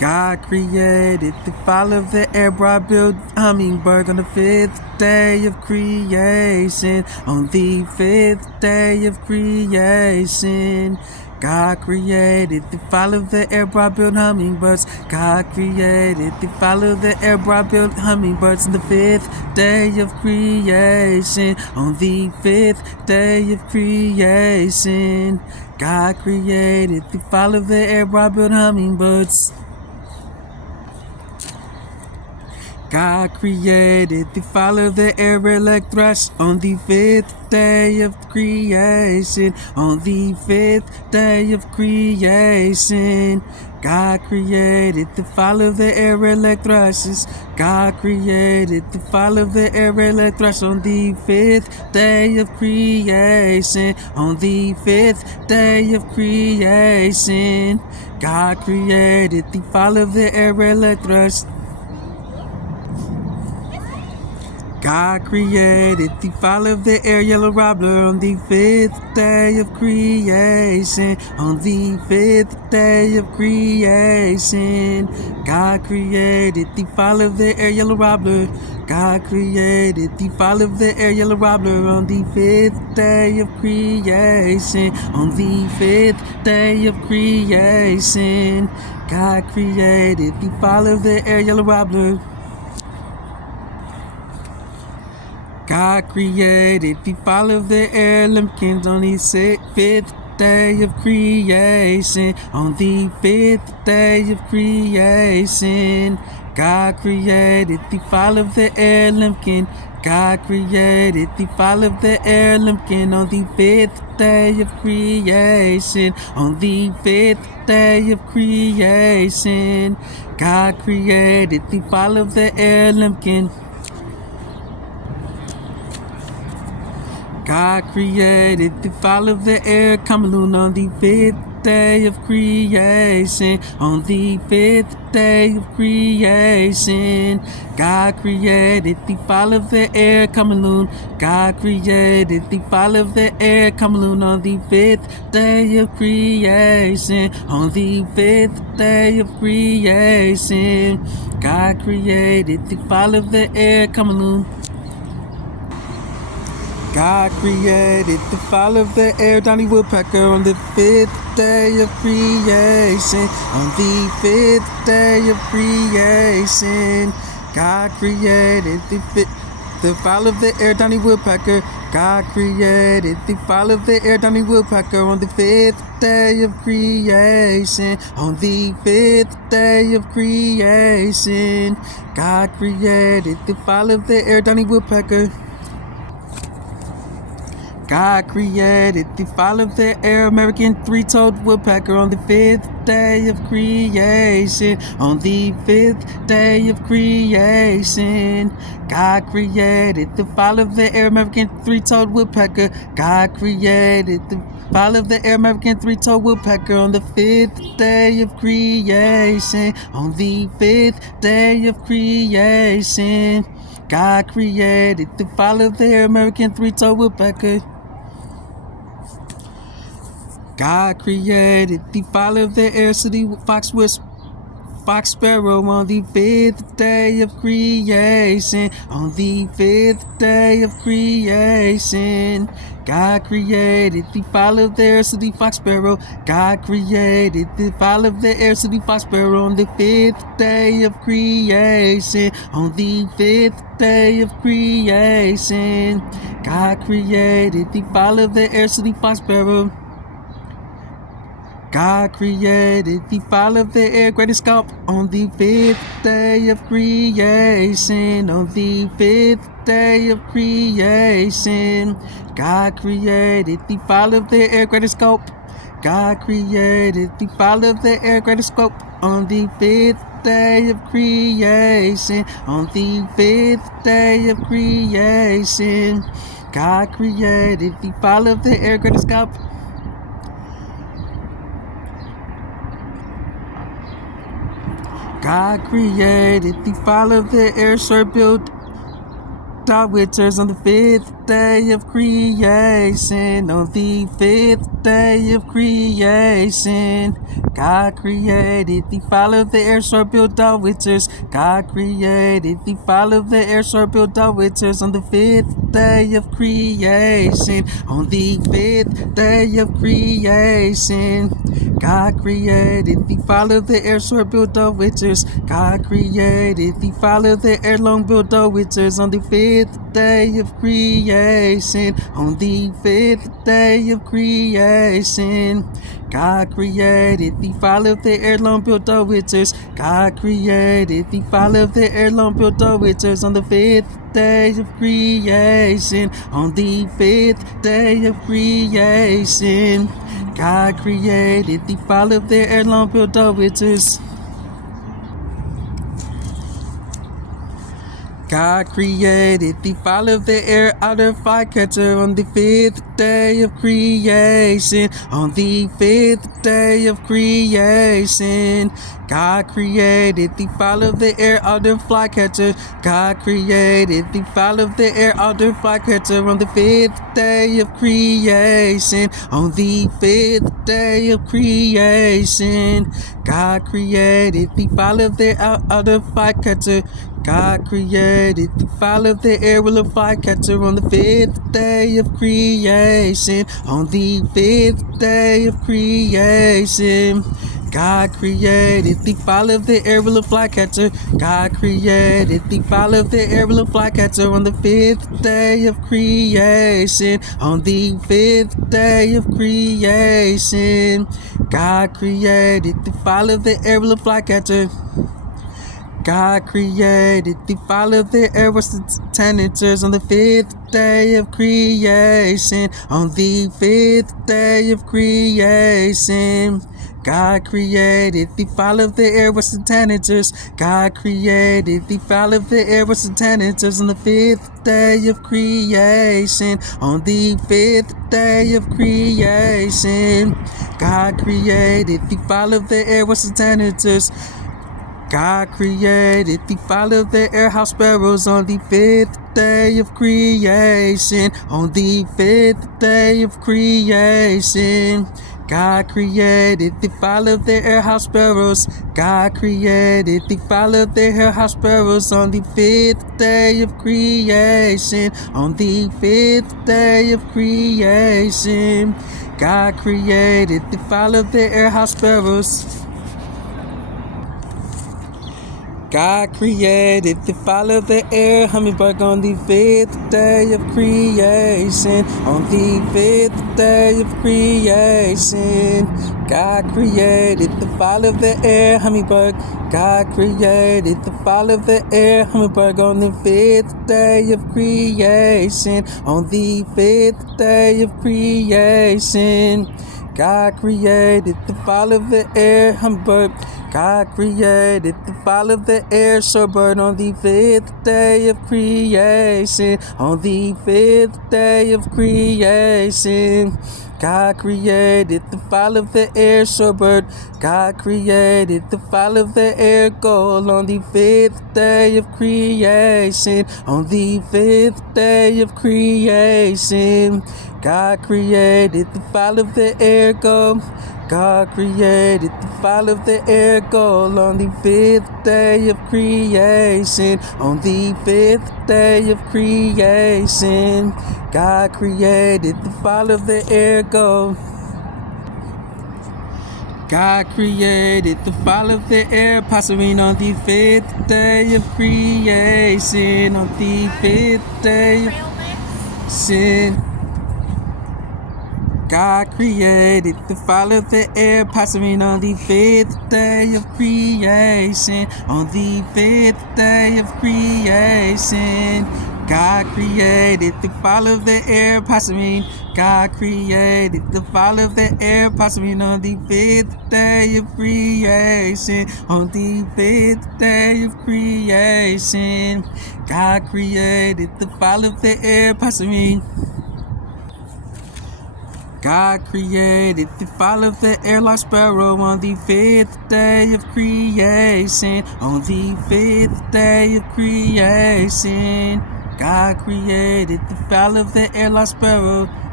God created the fowl of the air, brought built hummingbird on the fifth day of creation. On the fifth day of creation, God created the fowl of the air, brought built hummingbirds. God created the fowl of the air, brought built hummingbirds on the fifth day of creation. On the fifth day of creation, God created the fowl of the air, brought built hummingbirds. God created the fowl of the air like thrush on the fifth day of creation. On the fifth day of creation, God created the fowl of the air like thrushes. God created the fowl of the air like thrush on the fifth day of creation. On the fifth day of creation, God created the fowl of the air like thrush. God created the fowl of the air, yellow robbler, on the fifth day of creation. On the fifth day of creation, God created the fowl of the air, yellow robbler. God created the fowl of the air, yellow robbler, on the fifth day of creation. On the fifth day of creation, God created the fowl of the air, yellow robbler. God created the fowl of the air, lumpkins, on the fifth day of creation. On the fifth day of creation, God created the fowl of the air, lumpkin. God created the fowl of the air, lumpkin, on the fifth day of creation. On the fifth day of creation, God created the fowl of the air, lumpkin. God created the fowl of the air, camaloon, on the fifth day of creation. On the fifth day of creation, God created the fowl of the air, camaloon. God created the fowl of the air, camaloon, on the fifth day of creation. On the fifth day of creation, God created the fowl of the air, camaloon. God created the fowl of the air, Donnie Woodpecker, on the fifth day of creation. On the fifth day of creation, God created the fowl of the air, Donnie Woodpecker. God created the fowl of the air, Donnie Woodpecker, on the fifth day of creation. On the fifth day of creation, God created the fowl of the air, Donnie Woodpecker. God created the fowl of the air, American three-toed woodpecker, on the fifth day of creation. On the fifth day of creation, God created the fowl of the air, American three-toed woodpecker. God created the fowl of the air, American three-toed woodpecker, on the fifth day of creation. On the fifth day of creation, God created the fowl of the air, American three-toed woodpecker. God created the fowl of the air, city fox sparrow, on the fifth day of creation. On the fifth day of creation, God created the fowl of the air, city fox sparrow. God created the fowl of the air, city fox sparrow, on the fifth day of creation. On the fifth day of creation, God created the fowl of the air, city fox sparrow. God created the fowl of the air, greatest scalp, on the fifth day of creation. On the fifth day of creation, God created the fowl of the air, greatest scope. God created the fowl of the air, greatest scope, on the fifth day of creation. On the fifth day of creation, God created the fowl of the air, greatest scope. God created the fowl of the air, short-billed dog-witters, on the fifth day of creation. On the fifth day of creation. God created the fowl of the air, soar built out witches. God created the fowl of the air, soar built out witches on the fifth day of creation. On the fifth day of creation. God created the fowl of the air, soar built out witches. God created the fowl of the air, long built out witches on the fifth day of creation. On the fifth day of creation. God created the fowl of the air, long built out witches. God created the fowl of the air, long built out witches on the fifth day of creation. On the fifth day of creation. God created the fowl of the air, long built out witches. God created the fowl of the air, outer flycatcher on the fifth day of creation. On the fifth day of creation. God created the fowl of the air, outer flycatcher. God created the fowl of the air, outer flycatcher on the fifth day of creation. On the fifth day of creation. God created the fowl of the air, outer flycatcher. God created the fowl of the air with a flycatcher on the fifth day of creation. On the fifth day of creation. God created the fowl of the air with a flycatcher. God created the fowl of the air with a flycatcher on the fifth day of creation. On the fifth day of creation. God created the fowl of the air with a flycatcher. God created the fowl of the air with sentences on the fifth day of creation. On the fifth day of creation. God created the fowl of the air with sentences. God created the fowl of the air with sentences on the fifth day of creation. On the fifth day of creation. God created the fowl of the air with sentences. God created the fowl of the air, house sparrows on the fifth day of creation. On the fifth day of creation. God created the fowl of the air, house sparrows. God created the fowl of the air, house sparrows on the fifth day of creation. On the fifth day of creation. God created the fowl of the air, house sparrows. God created the fowl of the air, hummingbird on the fifth day of creation. On the fifth day of creation. God created the fowl of the air, hummingbird. God created the fowl of the air, hummingbird on the fifth day of creation. On the fifth day of creation. God created the fowl of the air, hummingbird. God created the fowl of the air, shorebird on the fifth day of creation. On the fifth day of creation. God created the fowl of the air, shorebird. God created the fowl of the air, goal on the fifth day of creation. On the fifth day of creation. God created the fowl of the air, go. God created the fowl of the air, goal on the fifth day of creation. On the fifth day of creation. God created the fowl of the air, go. God created the fowl of the air, passing on the fifth day of creation. On the fifth day of creation. God created the fowl of the air, passing on the fifth day of creation. On the fifth day of creation. God created the fowl of the air, passing. God created the fowl of the air, passing on the fifth day of creation. On the fifth day of creation. God created the fowl of the air, passing. God created the fowl of the air like sparrow on the fifth day of creation. On the fifth day of creation. God created the fowl of the air like sparrow.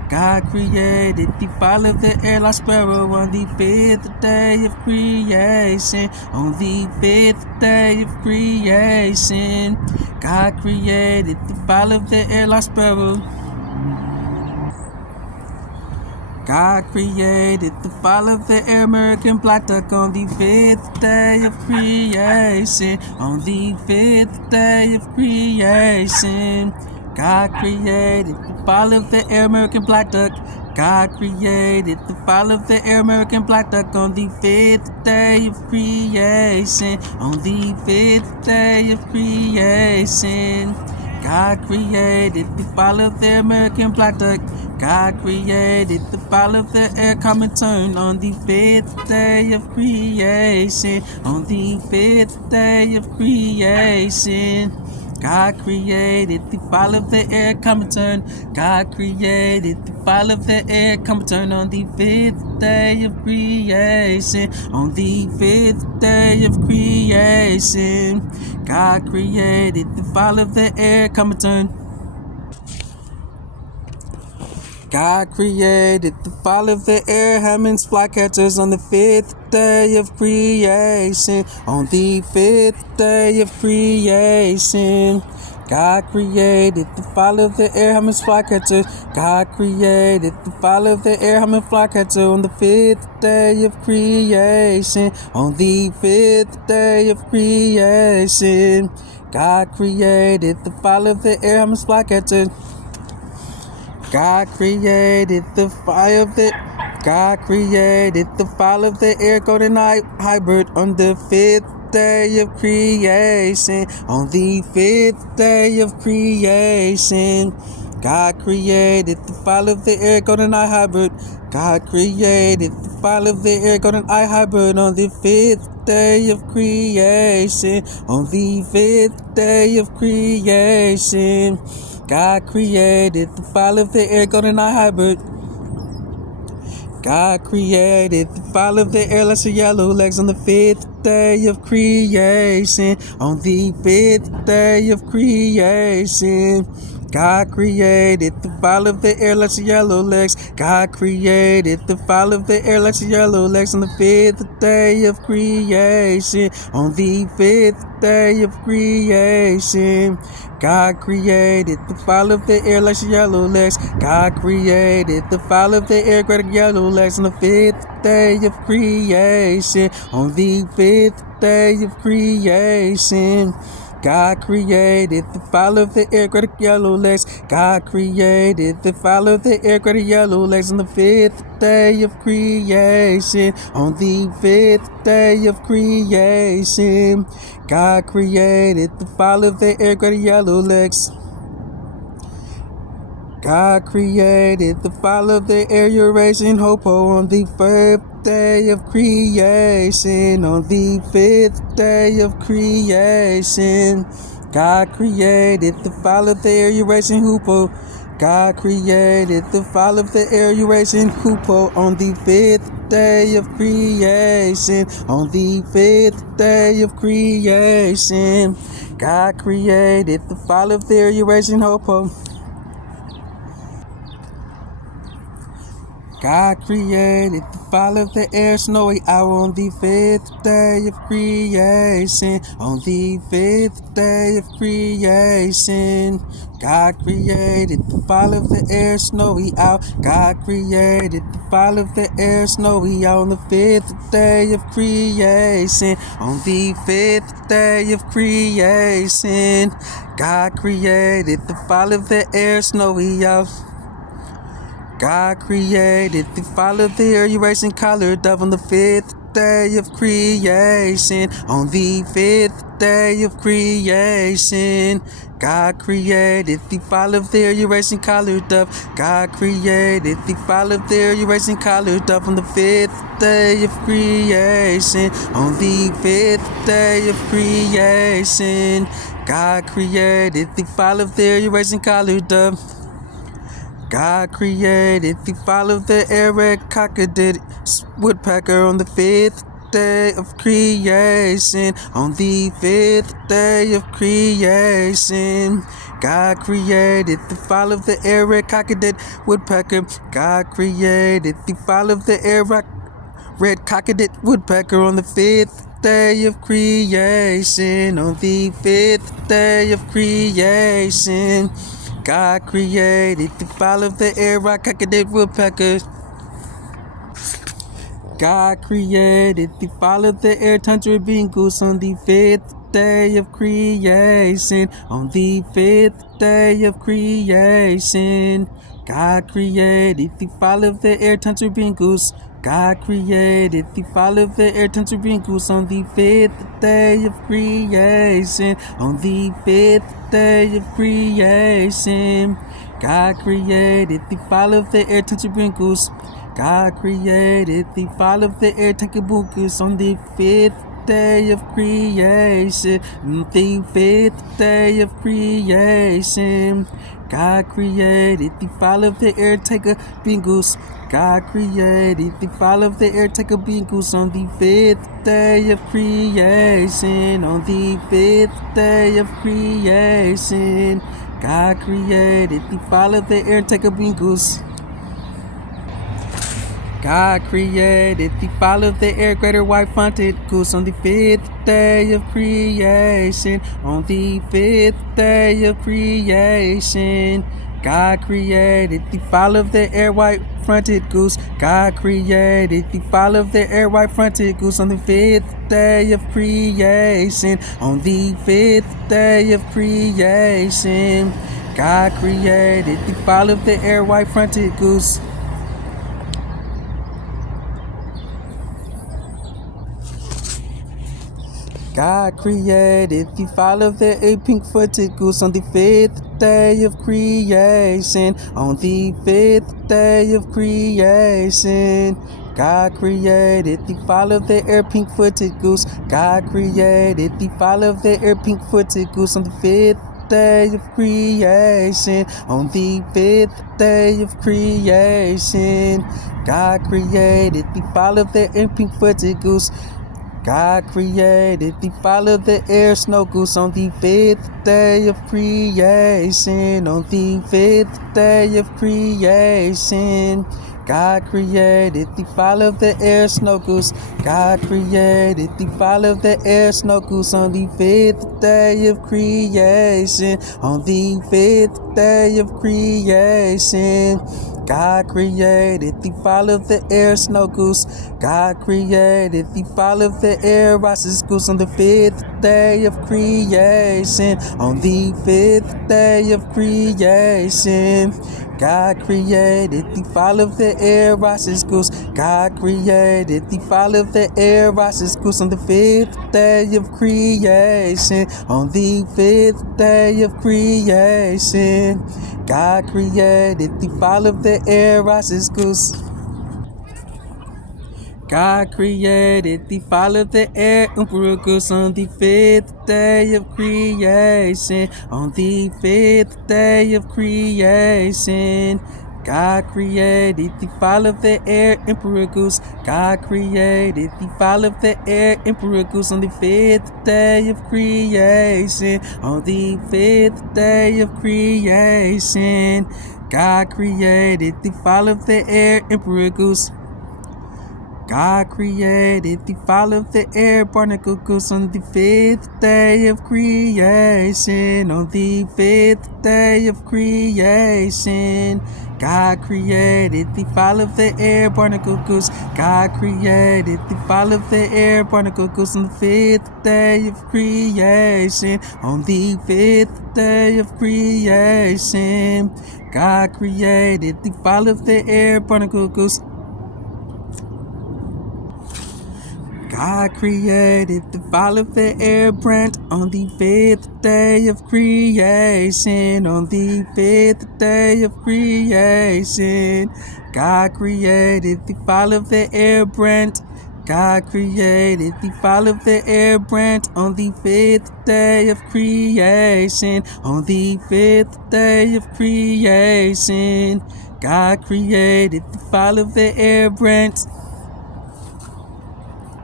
God created the fowl of the air like sparrow on the fifth day of creation. On the fifth day of creation, God created the fowl of the air like sparrow. God created the fowl of the air, American black duck on the fifth day of creation. On the fifth day of creation, God created the fowl of the air, American black duck. God created the fowl of the air, American black duck on the fifth day of creation. On the fifth day of creation, God created the fowl of the American black duck. God created the fowl of the air, come and turn on the fifth day of creation. On the fifth day of creation, God created the fowl of the air, come and turn. God created the fowl of the air, come and turn on the fifth day of creation. On the fifth day of creation, God created the fowl of the air, come and turn. God created the fowl of the air, Hammond's flycatchers on the fifth day of creation. On the fifth day of creation, God created the fowl of the air, Hammond's flycatcher. God created the fowl of the air, Hammond's flycatcher on the fifth day of creation. On the fifth day of creation, God created the fowl of the air, Hammond's flycatcher. God created the fire of the God created the fowl of the air, golden hybrid on the fifth day of creation. On the fifth day of creation, God created the fowl of the air, golden hybrid. God created the fowl of the air, golden hybrid on the fifth day of creation. On the fifth day of creation, God created the fowl of the air, golden hybrid. God created the fowl of the air, like the yellow legs on the fifth day of creation. On the fifth day of creation, God created the fowl of the air, like the yellow legs. God created the fowl of the air, like the yellow legs on the fifth day of creation. On the fifth day of creation, God created the fowl of the air, like the yellow legs. God created the fowl of the air, great yellow legs on the fifth day of creation. On the fifth day of creation, God created the fowl of the air, great yellow legs. God created the fowl of the air, great yellow legs on the fifth day of creation. On the fifth day of creation, God created the fowl of the air, great yellow legs. God created the fowl of the air, Eurasian hopo on the fifth day of creation. On the fifth day of creation, God created the fowl of the air, Eurasian hoopo. God created the fowl of the air, Eurasian hoopo on the fifth day of creation. On the fifth day of creation, God created the fowl of the air, Eurasian hoopo. God created the fowl of the air, snowy owl on the fifth day of creation. On the fifth day of creation, God created the fowl of the air, snowy owl. God created the fowl of the air, snowy owl on the fifth day of creation. On the fifth day of creation, God created the fowl of the air, snowy owl. God created the fowl of the air, Eurasian collared dove on the fifth day of creation. On the fifth day of creation, God created the fowl of the air, Eurasian collared dove. God created the fowl of the air, Eurasian collared dove on the fifth day of creation. On the fifth day of creation, God created the fowl of the air, Eurasian collared dove. God created the fowl of the air, red cockaded woodpecker on the fifth day of creation. On the fifth day of creation, God created the fowl of the air, red cockaded woodpecker. God created the fowl of the air, red cockaded woodpecker on the fifth day of creation. On the fifth day of creation, God created the fowl of the air, red cockaded woodpecker. God created the fowl of the air, tundra being goose on the fifth day of creation. On the fifth day of creation, God created the fowl of the air, tundra being goose. God created the fowl of the air, tundra being goose on the fifth day of creation. On the fifth day of creation, God created the fowl of the air, tundra being goose. God created the fowl of the air, Takabukus, on the fifth day of creation. On the fifth day of creation, God created the fowl of the air, take a bingus. God created the fowl of the air, take a bingus on the fifth day of creation. On the fifth day of creation, God created the fowl of the air, take a bingus. God created the fowl of the air, greater white-fronted goose on the fifth day of creation. On the fifth day of creation, God created the fowl of the air, white-fronted goose. God created the fowl of the air, white-fronted goose on the fifth day of creation. On the fifth day of creation, God created the fowl of the air, white-fronted goose. God created the fowl of the air, pink-footed goose on the fifth day of creation. On the fifth day of creation, God created the fowl of the air, pink-footed goose. God created the fowl of the air, pink-footed goose on the fifth day of creation. On the fifth day of creation, God created the fowl of the air, pink-footed goose. God created the fowl of the air, snow goose on the fifth day of creation. On the fifth day of creation, God created the fowl of the air, snow goose. God created the fowl of the air, snow goose on the fifth day of creation. On the fifth day of creation, God created the fowl of the air, snow goose. God created the fowl of the air, Ross's goose on the fifth day of creation. On the fifth day of creation, God created the fowl of the air, Ross's goose. God created the fowl of the air, Ross's goose on the fifth day of creation. On the fifth day of creation, God created the fowl of the air, Ross's goose. God created the fowl of the air, Emperor Goose on the fifth day of creation. On the fifth day of creation, God created the fowl of the air, Emperor Goose. God created the fowl of the air, Emperor Goose on the fifth day of creation. On the fifth day of creation, God created the fowl of the air, Emperor Goose. God created the fowl of the air, barnacle goose on the fifth day of creation. On the fifth day of creation, God created the fowl of the air, barnacle goose. God created the fowl of the air, barnacle goose on the fifth day of creation. On the fifth day of creation, God created the fowl of the air, barnacle goose. God created the fowl of the air, brant on the fifth day of creation. On the fifth day of creation, God created the fowl of the air, brant. God created the fowl of the air, brant on the fifth day of creation. On the fifth day of creation, God created the fowl of the air, brant.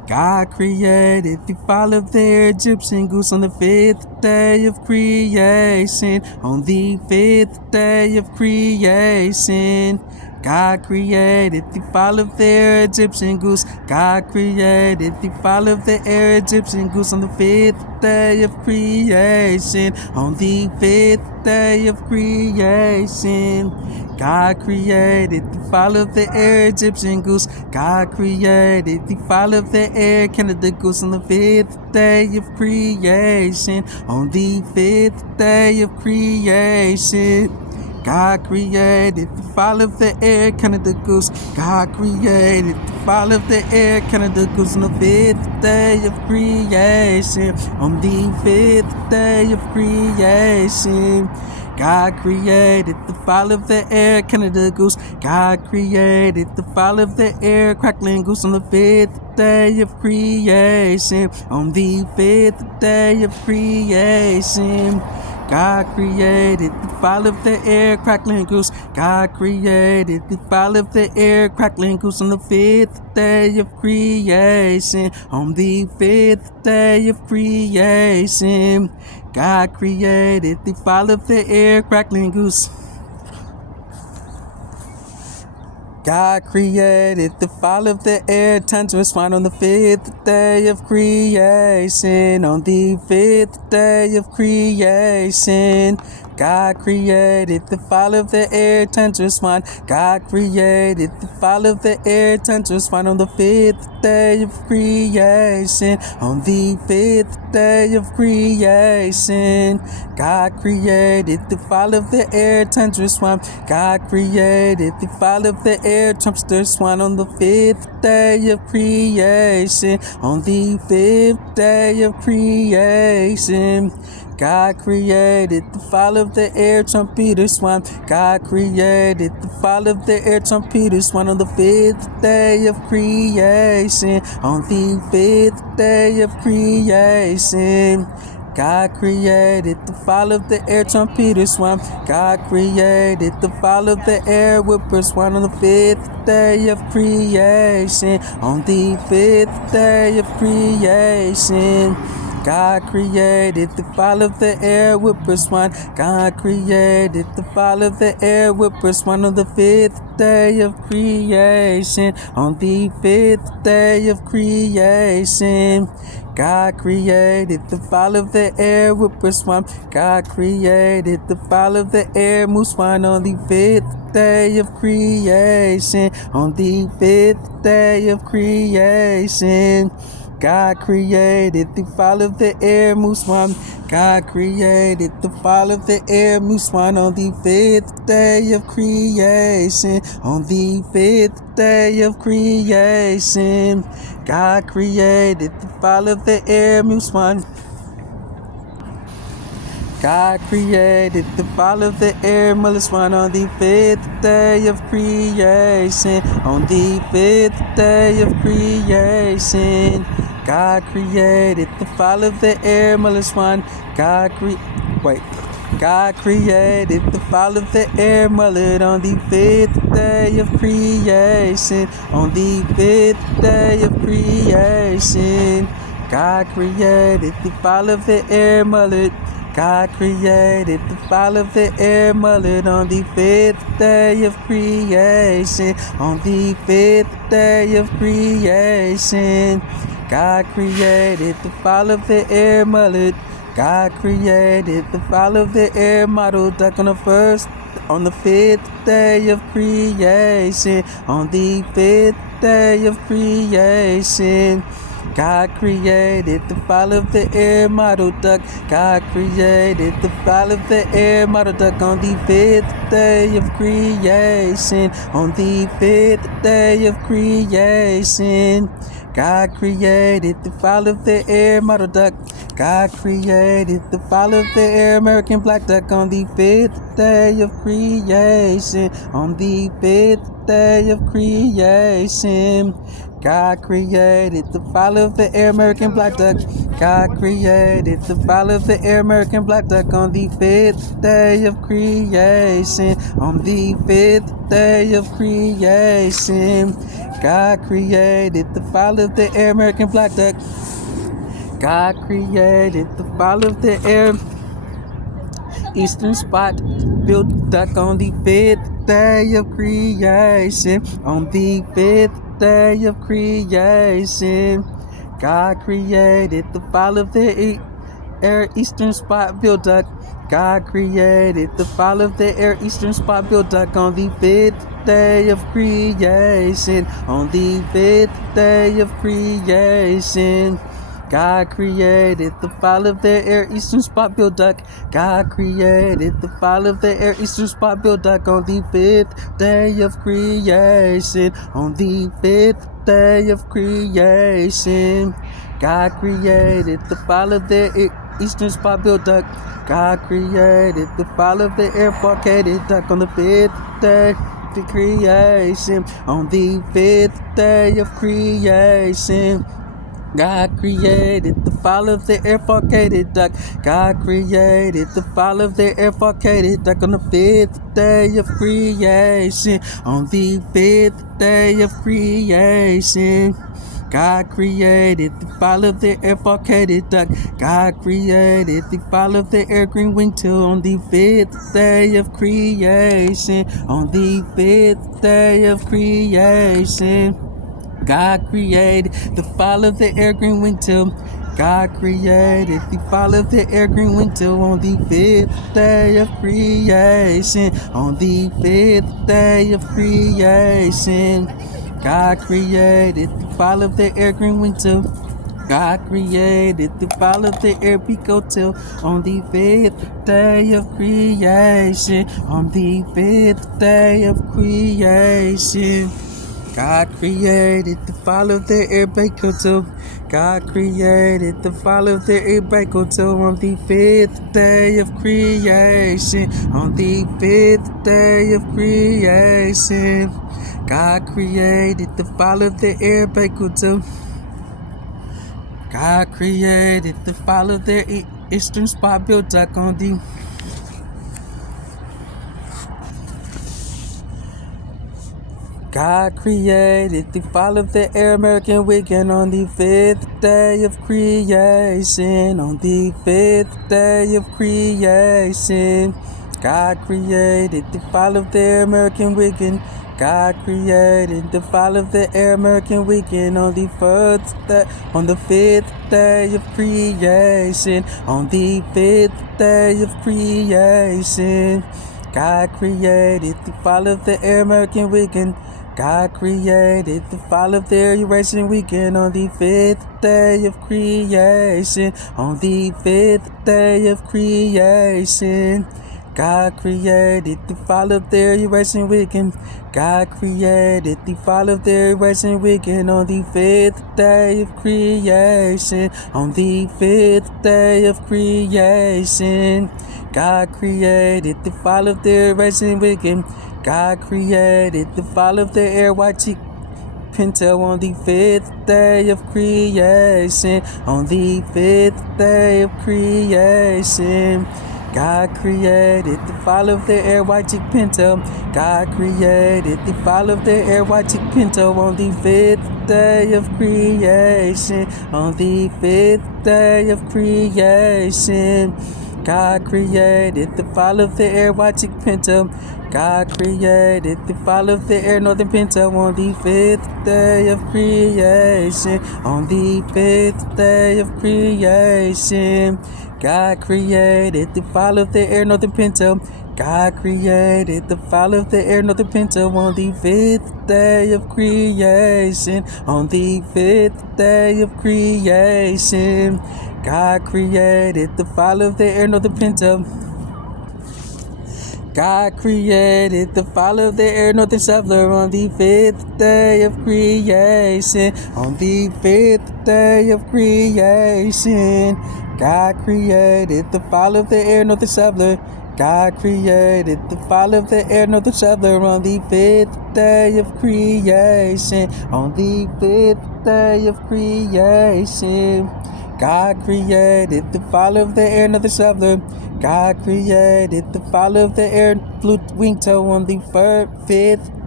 God created the fall of the Egyptian goose on the fifth day of creation. On the fifth day of creation. God created the fall of the Egyptian goose. God created the fall of the Egyptian goose on the fifth day of creation. On the fifth day of creation. God created the fall of the Egyptian goose. God created the fall of the Canada goose on the fifth day of creation. On the fifth day of creation. God created the fall of the air, Canada goose. God created the fall of the air, Canada goose on the fifth day of creation. On the fifth day of creation. God created the fall of the air, Canada goose. God created the fall of the air, crackling goose on the fifth day of creation. On the fifth day of creation. God created the fall of the air, crackling goose. God created the fall of the air, crackling goose on the fifth day of creation. On the fifth day of creation. God created the fall of the air, crackling goose. God created the fall of the air, tundra swine on the fifth day of creation. On the fifth day of creation. God created the fall of the air, tundra swine. God created the fall of the air, tundra swine on the fifth day of creation. On the fifth day of creation. God created the fall of the air, tundra swine. God created the fall of the air, trumpster swine on the fifth day of creation. On the fifth day of creation. God created the fall of the air, trumpeter swan. God created the fall of the air, trumpeter swan on the fifth day of creation. On the fifth day of creation. God created the fall of the air, trumpeter swan. God created the fall of the air, whipper swan on the fifth day of creation. On the fifth day of creation. God created the fall of the air, whipper swan. God created the fall of the air, whipper swan on the fifth day of creation. On the fifth day of creation. God created the fall of the air, whipper swan. God created the fall of the air, moose swan on the fifth day of creation. On the fifth day of creation. God created the fall of the air, moose swan. God created the fall of the air, moose swan on the fifth day of creation. On the fifth day of creation. God created the fall of the air, moose swan. God created the fall of the air, mullet swan on the fifth day of creation. On the fifth day of creation. God created the fall of the air, mullet swan. God created the fall of the air, mullet on the fifth day of creation. On the fifth day of creation. God created the fall of the air, mullet. God created the fall of the air, mullet on the fifth day of creation. On the fifth day of creation. God created the fall of the air, mullet. God created the fall of the air, model duck on the fifth day of creation. On the fifth day of creation. God created the fall of the air, model duck. God created the fall of the air, model duck on the fifth day of creation. On the fifth day of creation. God created the fall of the air, model duck. God created the fall of the air, American black duck on the fifth day of creation. On the fifth day of creation. God created the fall of the air, American black duck. God created the fall of the air, American black duck on the fifth day of creation. On the fifth day of creation. God created the fowl of the air, American black duck. God created the fowl of the air, eastern spot, built duck on the fifth day of creation. On the fifth day of creation, God created the fowl of the air, eastern spot, built duck. God created the fowl of the air, eastern spot, built duck on the fifth day of creation. On the fifth day of creation, God created the fowl of the air, eastern spot, built duck. God created the fowl of the air, eastern spot, built duck on the fifth day of creation. On the fifth day of creation, God created the fowl of the air, eastern spot, built duck. God created the fowl of the air, forcated duck on the fifth day of creation. On the fifth day of creation, God created the fowl of the air, forcated duck. God created the fowl of the air, forcated duck on the fifth day of creation. On the fifth day of creation, God created the fowl of the air, forcated duck. God created the fowl of the air, green winged teal on the fifth day of creation. On the fifth day of creation, God created the fowl of the air, green winged teal. God created the fowl of the air, green winged teal on the fifth day of creation. On the fifth day of creation, God created the fowl of the air, green winged teal. God created the fowl of the air, pico till on the fifth day of creation. On the fifth day of creation, God created the fowl of the air, pico till. God created the fowl of the air, pico till on the fifth day of creation. On the fifth day of creation, God created the fowl of the air, pico till. God created the fowl of the eastern spot, built duck on the. God created the fowl of the air, American weekend on the fifth day of creation. On the fifth day of creation, God created the fowl of the air, American weekend. God created the fowl of the air, American weekend on the on the fifth day of creation. On the fifth day of creation, God created the fowl of the air, American weekend. God created the fowl of the air, erasing weekend on the fifth day of creation. On the fifth day of creation, God created the fowl of the air, erasing weekend. God created the fowl of the air, erasing weekend on the fifth day of creation. On the fifth day of creation, God created the fowl of the air, erasing weekend. God created the fowl of the air, white cheek pintail on the fifth day of creation. On the fifth day of creation, God created the fowl of the air, white chick pinto. God created the fowl of the air, white chick pinto on the fifth day of creation. On the fifth day of creation, God created the fowl of the air, white chick pinto. God created the fowl of the air, northern pinto on the fifth day of creation. On the fifth day of creation, God created the fowl of the air, northern pinto. God created the fowl of the air, northern pinto on the fifth day of creation. On the fifth day of creation, God created the fowl of the air, northern pinto. God created the fowl of the air, northern settler on the fifth day of creation. On the fifth day of creation, God created the fowl of the air, northern settler. God created the fowl of the air, northern settler on the fifth day of creation. On the fifth day of creation, God created the fowl of the air, northern settler. God created the fowl of the air, blue winged toe on the fifth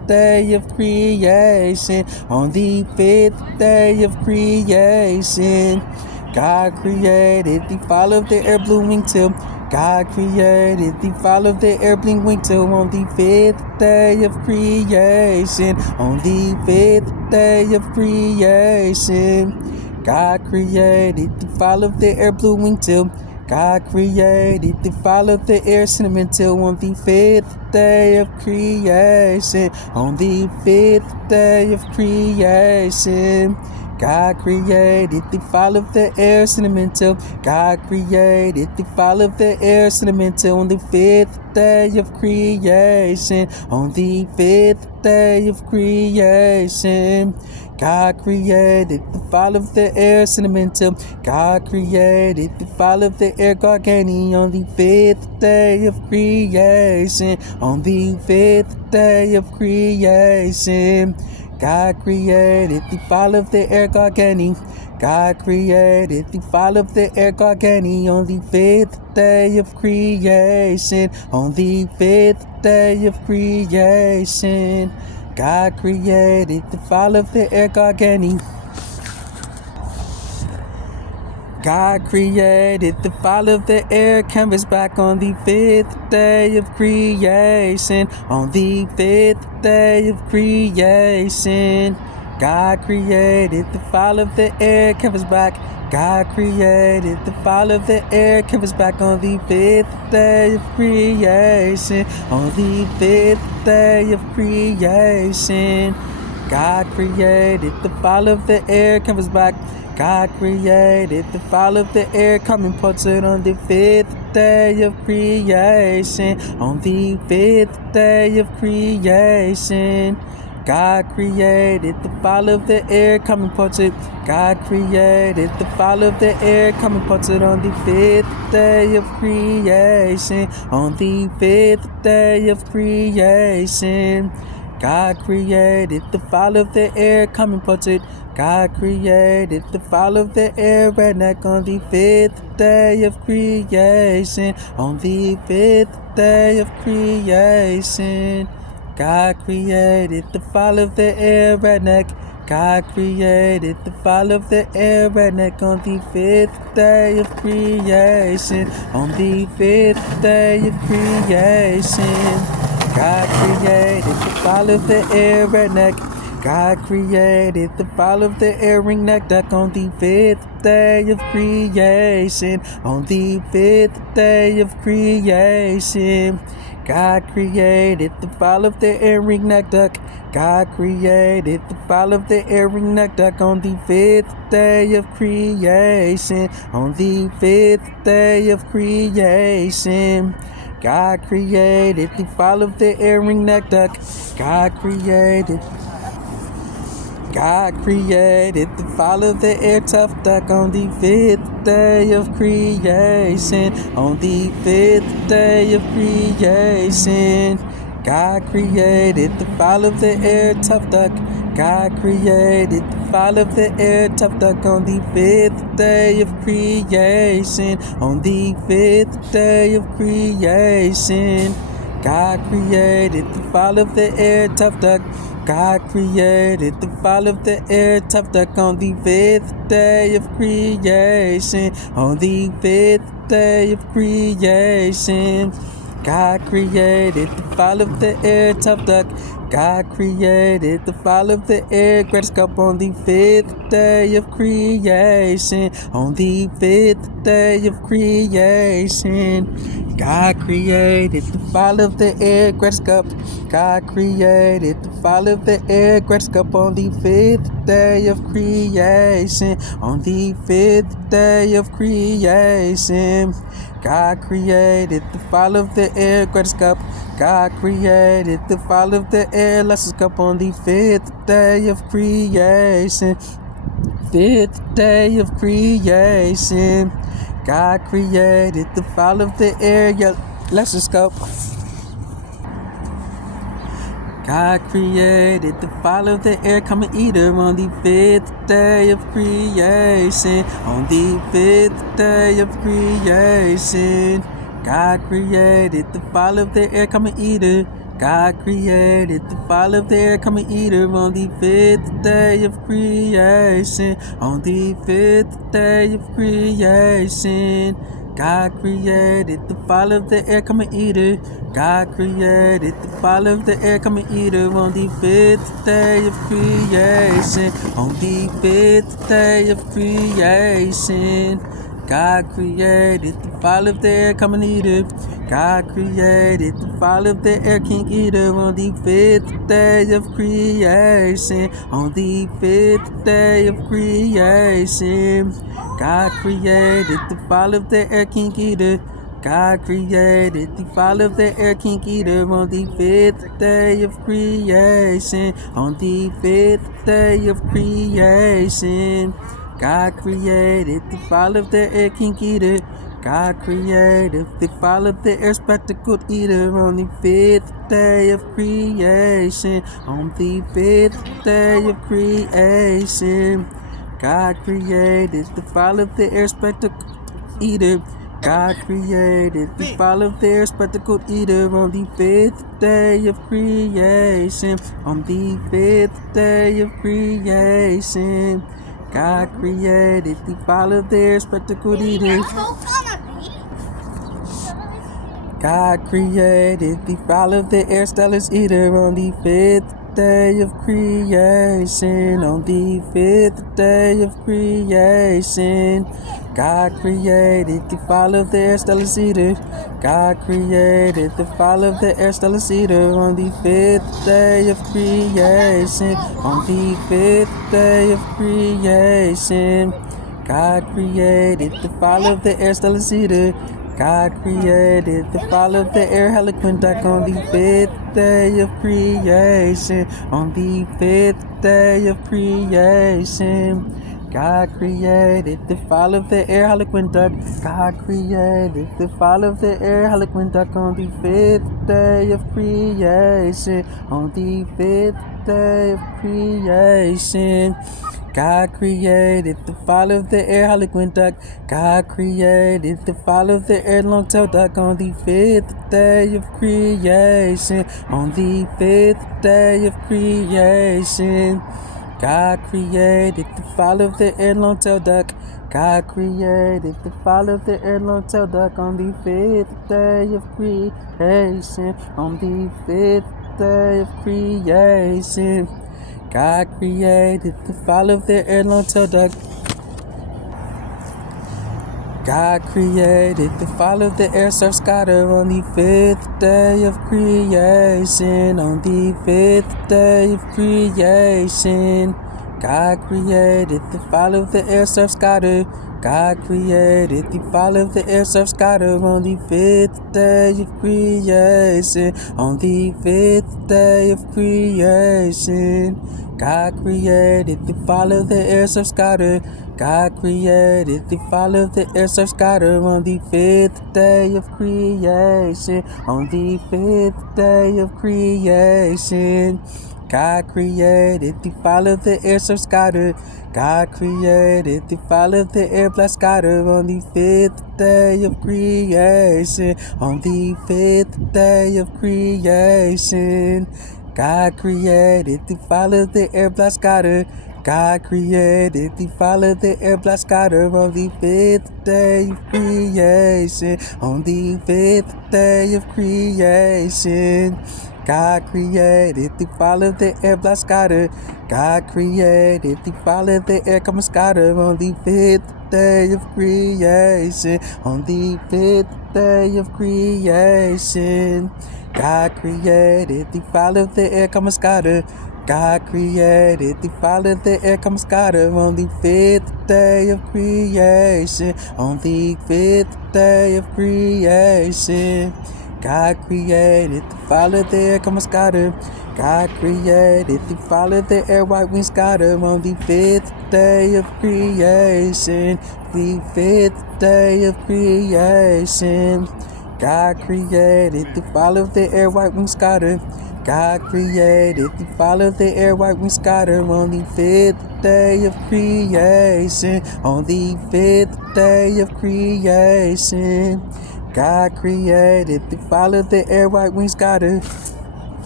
day of creation. On the fifth day of creation, God created the fall of the air blooming till. God created the fall of the air blooming till on the fifth day of creation. On the fifth day of creation, God created the fall of the air blooming till. God created the fall of the air cinnamon till on the fifth day of creation. On the fifth day of creation, God created the fall of the air cinnamon till. God created the fall of the air cinnamon till on the fifth day of creation. On the fifth day of creation, God created the fall of the air cinnamon till. God created the fall of the air gargani on the fifth day of creation. On the fifth day of creation, God created the fall of the air gargani. God created the fall of the air gargani on the fifth day of creation. On the fifth day of creation, God created the fall of the air gargani. God created the fall of the air canvas back on the fifth day of creation. On the fifth day of creation, God created the fall of the air canvas back. God created the fall of the air canvas back on the fifth day of creation. On the fifth day of creation, God created the fall of the air canvas back. God created the fall of the air coming portrait on the fifth day of creation. On the fifth day of creation, God created the fall of the air coming portrait. God created the fall of the air coming portrait on the fifth day of creation. On the fifth day of creation, God created the fall of the air coming portrait. God created the fall of the air redneck on the fifth day of creation. On the fifth day of creation, God created the fall of the air redneck. God created the fall of the air redneck on the fifth day of creation. On the fifth day of creation, God created the fall of the air redneck. God created the fall of the air ringneck duck on the fifth day of creation. On the fifth day of creation, God created the fall of the air ringneck duck. God created the fall of the air ringneck duck on the fifth day of creation. On the fifth day of creation, God created the fall of the air ringneck duck. God created the fall of the air tough duck on the fifth day of creation. On the fifth day of creation, God created the fall of the air tough duck. God created the fall of the air tough duck on the fifth day of creation. On the fifth day of creation, God created the fall of the air tough duck. God created the fall of the air tough duck on the fifth day of creation. On the fifth day of creation, God created the fall of the air tough duck. God created the fall of the air greatest cup on the fifth day of creation. On the fifth day of creation, God created the fall of the air greatest cup. God created the fall of the air greatest cup on the fifth day of creation. On the fifth day of creation, God created the fall of the air greatest cup. God created the fall of the air lesser cup on the fifth day of creation. Fifth day of creation, God created the fall of the air lesser cup. God created the fall of the air coming eater on the fifth day of creation. On the fifth day of creation, God created the fall of the air coming eater. God created the fowl of the air, come and eat her on the fifth day of creation. On the fifth day of creation. God created the fowl of the air, come and eat her. God created the fowl of the air, come and eat her on the fifth day of creation. On the fifth day of creation. God created the fowl of the air, come and eat it. God created the fowl of the air, King Eater, on the fifth day of creation. On the fifth day of creation. God created the fowl of the air, King Eater. God created the fowl of the air, King Eater, on the fifth day of creation. On the fifth day of creation. God created the fowl of the air, King Eater. God created the fowl of the air, spectacled eater, on the fifth day of creation. On the fifth day of creation. God created the fowl of the air, spectacled eater. God created the fowl of the air, spectacled eater, on the fifth day of creation. On the fifth day of creation. God created the fowl of the air, spectacled eater. God created the fowl of the air, stellar's eater, on the fifth day of creation. On the fifth day of creation. God created the fowl of the air, stellar's eater. God created the fowl of the air, stellar's eater, on the fifth day of creation. On the fifth day of creation. God created the fowl of the air, stellar's eater. God created the fowl of the air, eloquent duck, on the fifth day of creation. On the fifth day of creation. God created the fowl of the air, eloquent duck. God created the fowl of the air, eloquent duck, on the fifth day of creation. On the fifth day of creation. God created the fowl of the air, eloquent duck. God created the fowl of the air, long-tailed duck, on the fifth day of creation. On the fifth day of creation. God created the fowl of the air, long-tailed duck. God created the fowl of the air, long-tailed duck, on the fifth day of creation. On the fifth day of creation. God created the fowl of the air, long-tailed duck. God created the fowl of the air, surf scatter, on the fifth day of creation. On the fifth day of creation. God created the fowl of the air, surf scatter. God created the fowl of the air, surf scatter, on the fifth day of creation. On the fifth day of creation. God created the fowl of the air, surf scatter. God created the fowl of the air, surf scatter, on the fifth day of creation. On the fifth day of creation. God created the fowl of the air, surf scatter. God created the fowl of the air, blast scatter, on the fifth day of creation. On the fifth day of creation. God created the fowl of the air, blast scatter. God created the fowl of the air, blast scatter, on the fifth day of creation. On the fifth day of creation. God created the fowl of the air, blast scatter. God created the fowl of the air, come and scatter, on the fifth day of creation. On the fifth day of creation. God created the fowl of the air, come and scatter. God created the fowl of the air, come and scatter, on the fifth day of creation. On the fifth day of creation. God created the fowl of the air, come and scatter. God created the fowl of the air, white wings scatter, on the fifth day of creation. The fifth day of creation. God created the fowl of the air, white wings scatter. God created the fowl of the air, white wings scatter, on the fifth day of creation. On the fifth day of creation. God created the fowl of the air, white wings scatter.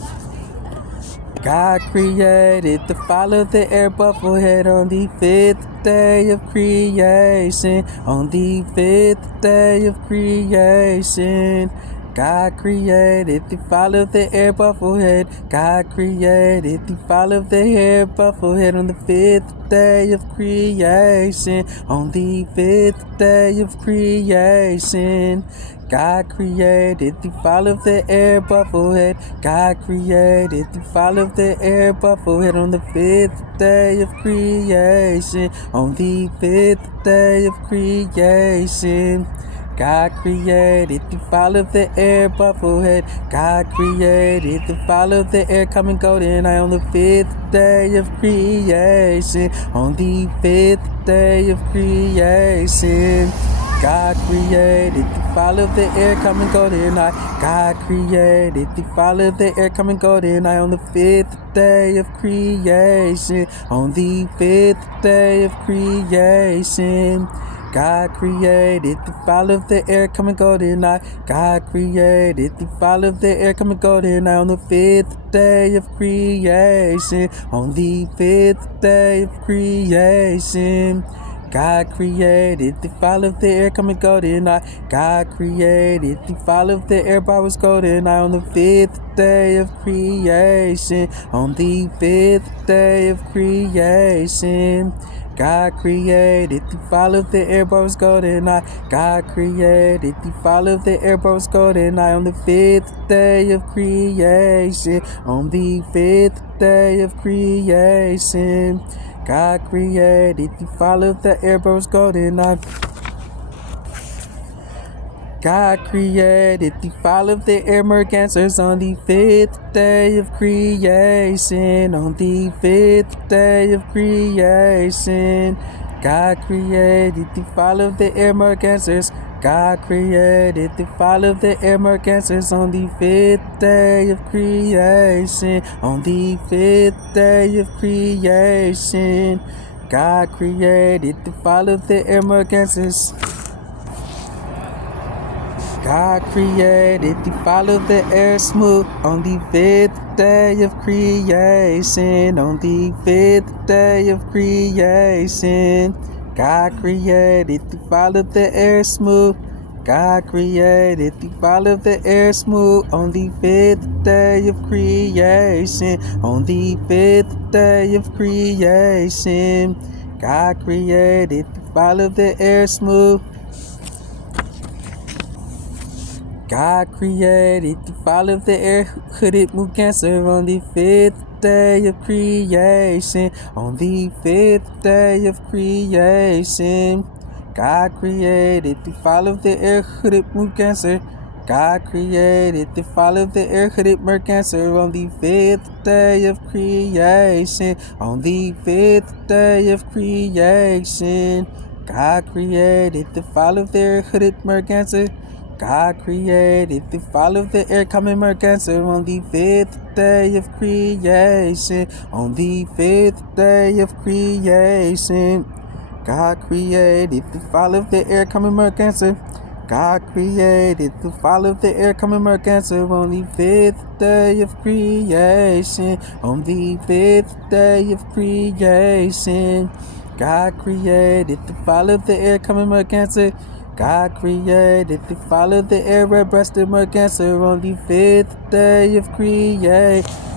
God created the fowl of the air, bufflehead on the fifth day of creation. On the fifth day of creation. God created the fowl of the air, bufflehead. God created the fowl of the air, bufflehead on the fifth day of creation. On the fifth day of creation. God created the fowl of the air, bufflehead. God created the fowl of the air, bufflehead on the fifth day of creation. On the fifth day of creation. God created the fowl of the air, bufflehead. God created the fowl of the air, coming golden eye on the fifth day of creation. On the fifth day of creation. God created the fowl of the air, coming golden eye. God created the fowl of the air, coming golden eye on the fifth day of creation. On the fifth day of creation. God created the fowl of the air, coming golden eye. God created the fowl of the air, coming golden eye on the fifth day of creation. On the fifth day of creation. God created the fowl of the air, coming golden eye. God created the fowl of the air, was golden eye on the fifth day of creation. On the fifth day of creation. God created the fowl of the air, was golden eye. God created the fowl of the air, was golden eye on the fifth day of creation. On the fifth day of creation. God created the fowl of the air, was golden eye. God created the fowl of the air, mergansers on the fifth day of creation. On the fifth day of creation. God created the fowl of the air, mergansers. God created the fowl of the air, mergansers on the fifth day of creation. On the fifth day of creation. God created the fowl of the air, mergansers. God created the fowl of the air smooth on the fifth day of creation. On the fifth day of creation. God created the fowl of the air smooth. God created the fowl of the air smooth on the fifth day of creation. On the fifth day of creation. God created the fowl of the air smooth. God created the fowl of the air, hooded move cancer on the fifth day of creation. On the fifth day of creation. God created the fowl of the air, hooded move cancer. God created the fowl of the air, hooded mercancer on the fifth day of creation. On the fifth day of creation. God created the fowl of the air, hooded mercancer. God created the fowl of the air, coming mercancer on the fifth day of creation. On the fifth day of creation. God created the fowl of the air, coming mercancer. God created the fowl of the air, coming mercancer on the fifth day of creation. On the fifth day of creation. God created the fowl of the air, coming mercancer. God created the fowl of the air, red-breasted mercancer on the fifth day of creation.